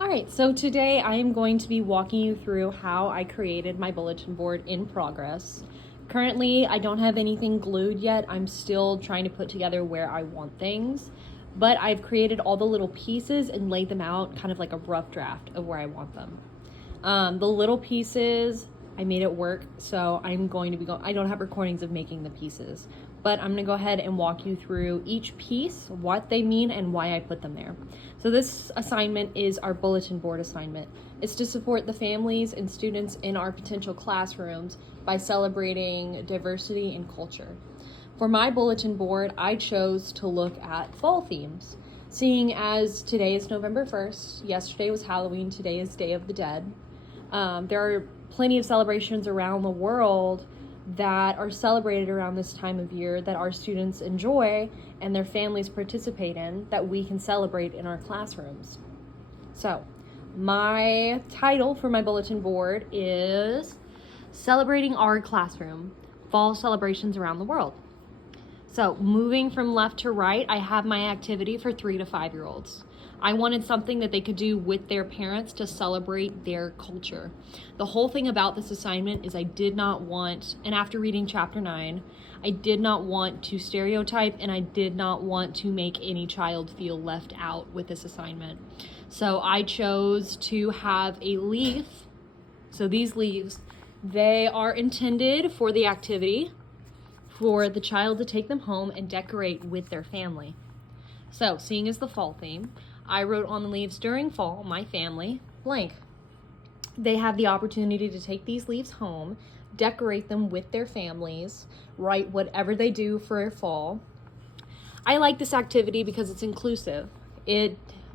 All right, so today I am going to be walking you through how I created my bulletin board in progress. Currently, I don't have anything glued yet. I'm still trying to put together where I want things, but I've created all the little pieces and laid them out kind of like a rough draft of where I want them. The little pieces, I made it work, so I'm going to be I don't have recordings of making the pieces, but I'm gonna go ahead and walk you through each piece, what they mean, and why I put them there. So this assignment is our bulletin board assignment. It's to support the families and students in our potential classrooms by celebrating diversity and culture. For my bulletin board, I chose to look at fall themes. Seeing as today is November 1st, yesterday was Halloween, today is Day of the Dead. There are plenty of celebrations around the world that are celebrated around this time of year that our students enjoy and their families participate in that we can celebrate in our classrooms. So, my title for my bulletin board is Celebrating Our Classroom, Fall Celebrations Around the World. So, moving from left to right, I have my activity for 3 to 5 year olds. I wanted something that they could do with their parents to celebrate their culture. The whole thing about this assignment is I did not want, and after reading chapter 9, I did not want to stereotype and I did not want to make any child feel left out with this assignment. So I chose to have a leaf. So these leaves, they are intended for the activity for the child to take them home and decorate with their family. So, seeing as the fall theme, I wrote on the leaves, during fall, my family, blank. They have the opportunity to take these leaves home, decorate them with their families, write whatever they do for fall. I like this activity because it's inclusive.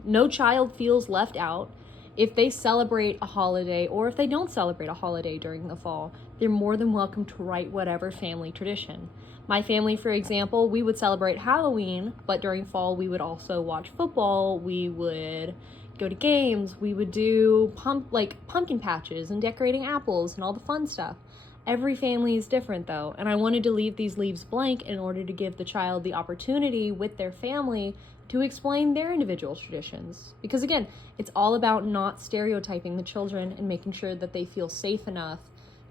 No child feels left out. If they celebrate a holiday or if they don't celebrate a holiday during the fall, they're more than welcome to write whatever family tradition. My family, for example, we would celebrate Halloween, but during fall we would also watch football, we would go to games, we would do pumpkin patches and decorating apples and all the fun stuff. Every family is different though, and I wanted to leave these leaves blank in order to give the child the opportunity with their family to explain their individual traditions. Because again, it's all about not stereotyping the children and making sure that they feel safe enough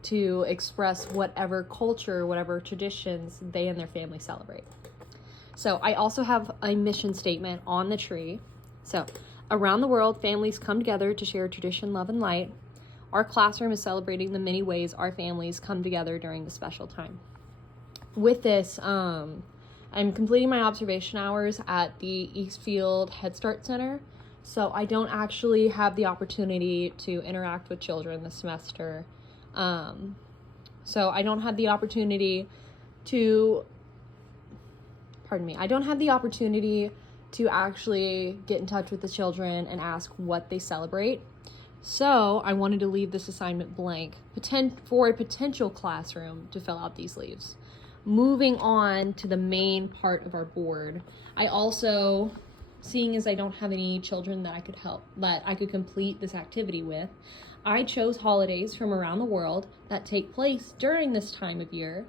to express whatever culture, whatever traditions they and their family celebrate. So I also have a mission statement on the tree. So, around the world, families come together to share tradition, love, and light. Our classroom is celebrating the many ways our families come together during this special time. With this, I'm completing my observation hours at the Eastfield Head Start Center, so I don't actually have the opportunity to interact with children this semester. So I don't have the opportunity to, actually get in touch with the children and ask what they celebrate. So I wanted to leave this assignment blank for a potential classroom to fill out these leaves. Moving on to the main part of our board, I also, seeing as I don't have any children that I could complete this activity with, I chose holidays from around the world that take place during this time of year,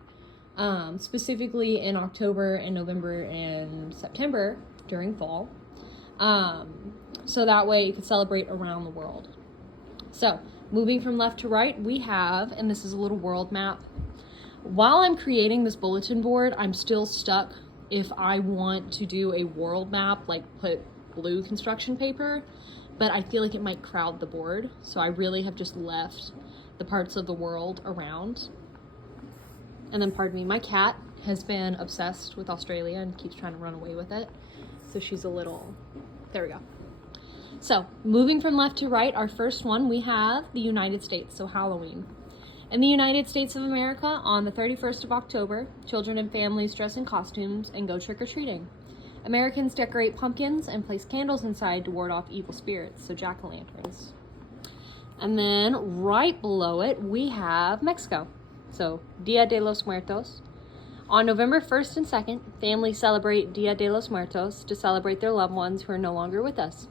specifically in October and November and September during fall, so that way you could celebrate around the world. So, moving from left to right, we have, and this is a little world map. While I'm creating this bulletin board, I'm still stuck if I want to do a world map, like put blue construction paper, but I feel like it might crowd the board, so I really have just left the parts of the world around. And then, pardon me, my cat has been obsessed with Australia and keeps trying to run away with it, so she's a little, there we go. So, moving from left to right, our first one, we have the United States, so Halloween. In the United States of America, on the 31st of October, children and families dress in costumes and go trick-or-treating. Americans decorate pumpkins and place candles inside to ward off evil spirits, so jack-o'-lanterns. And then right below it, we have Mexico, so Dia de los Muertos. On November 1st and 2nd, families celebrate Dia de los Muertos to celebrate their loved ones who are no longer with us.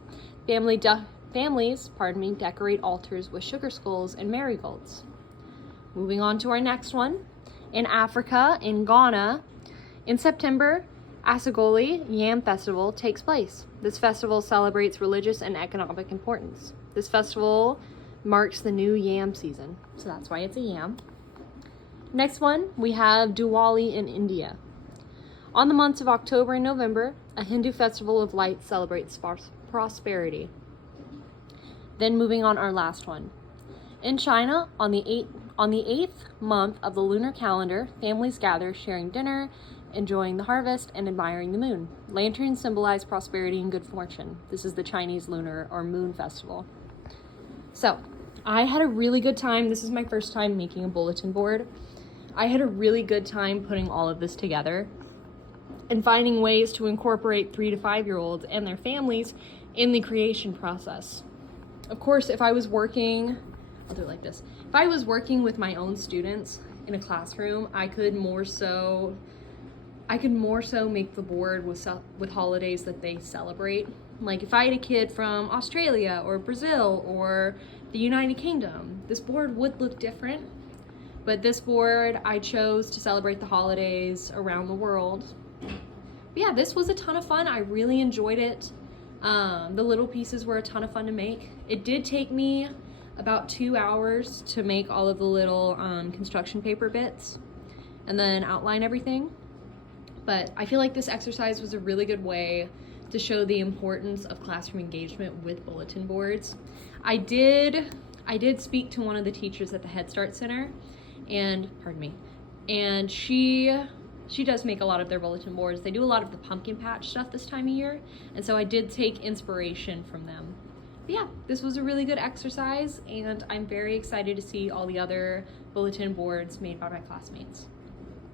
Families decorate altars with sugar skulls and marigolds. Moving on to our next one. In Africa, in Ghana, in September, Asagoli Yam Festival takes place. This festival celebrates religious and economic importance. This festival marks the new yam season, so that's why it's a yam. Next one, we have Diwali in India. On the months of October and November, a Hindu festival of lights celebrates prosperity. Then moving on, our last one. In China, on the 8th month of the lunar calendar, families gather, sharing dinner, enjoying the harvest, and admiring the moon. Lanterns symbolize prosperity and good fortune. This is the Chinese lunar or moon festival. So, I had a really good time. This is my first time making a bulletin board. I had a really good time putting all of this together and finding ways to incorporate 3 to 5-year-olds and their families in the creation process. Of course, if I was working, I'll do it like this. If I was working with my own students in a classroom, I could more so make the board with holidays that they celebrate. Like if I had a kid from Australia or Brazil or the United Kingdom, this board would look different. But this board, I chose to celebrate the holidays around the world. But yeah, this was a ton of fun. I really enjoyed it. The little pieces were a ton of fun to make. It did take me about 2 hours to make all of the little construction paper bits and then outline everything. But I feel like this exercise was a really good way to show the importance of classroom engagement with bulletin boards. I did speak to one of the teachers at the Head Start Center, and she does make a lot of their bulletin boards. They do a lot of the pumpkin patch stuff this time of year, and so I did take inspiration from them. But yeah, this was a really good exercise, and I'm very excited to see all the other bulletin boards made by my classmates.